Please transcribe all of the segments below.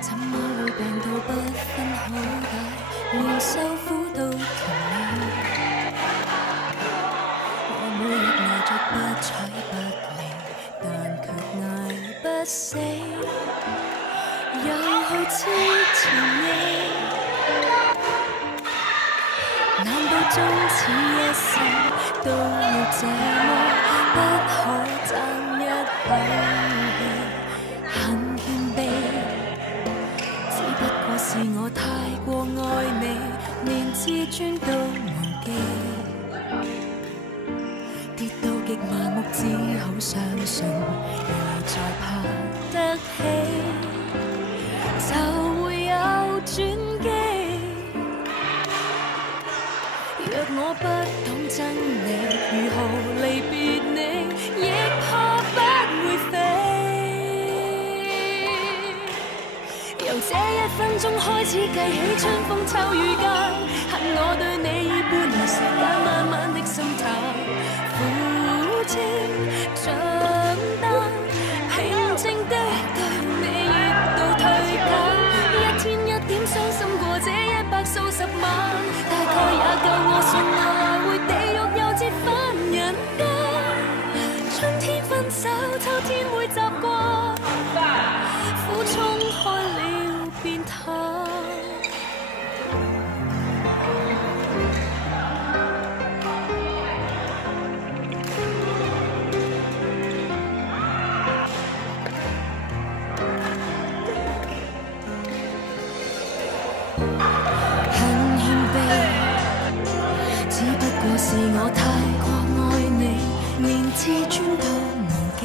怎麼會病到不分好歹，連受苦都甜美。我每日捱着不睬不理，但卻捱不死，又去痴纏你。難道終此一生都要這麼不可爭一口氣？很謙卑，只不過是我太過愛你，連自尊都忘記。跌到極麻木，只好相信，如再爬得起，就會有轉機。若我不懂真理，如何離別你，亦怕不會飛。由這一分鐘開始計起，春風秋雨間，恨我對你以半年時間慢慢的心淡，苦情長大，平靜的對你熱度退減，一天一點傷心過這100數十晚，大概也夠我信我來回地獄又折返人間。春天分手，秋天會習慣，苦衝開了變淡。很謙卑，只不過是我太過愛你，連自尊都忘記。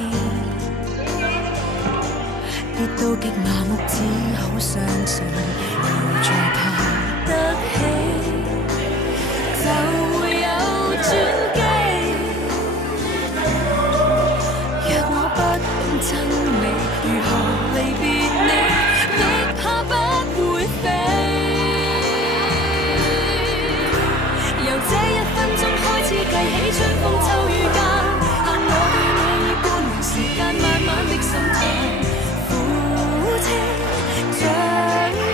跌到極麻木，只好相信，要再爬得起，就會有轉機。若我不懂真理，如何離別你，亦怕不會飛。由這一分鐘開始計起，春風秋雨間，恨我對你以半年時間慢慢的心淡，苦情長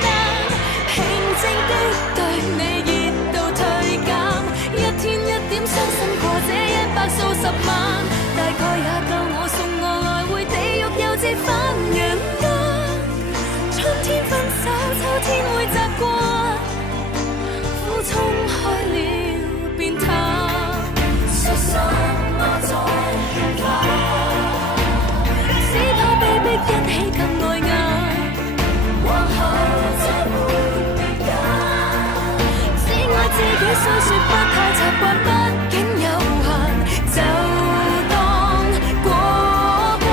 大，平靜的對你熱度退減，一天一點傷心過這100數十晚，大概也夠我送我來回地獄又折返人間。春天分手，秋天會習慣，苦衝開了變淡。說什麼再勸他，只怕被逼一起更礙眼，往後再沒別揀。只愛自己雖說不太習慣，畢竟有限，就當過關。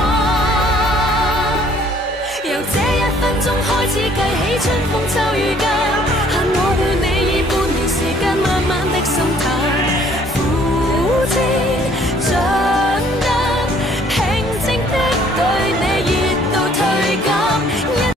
由這一分鐘開始計起，春風秋雨間，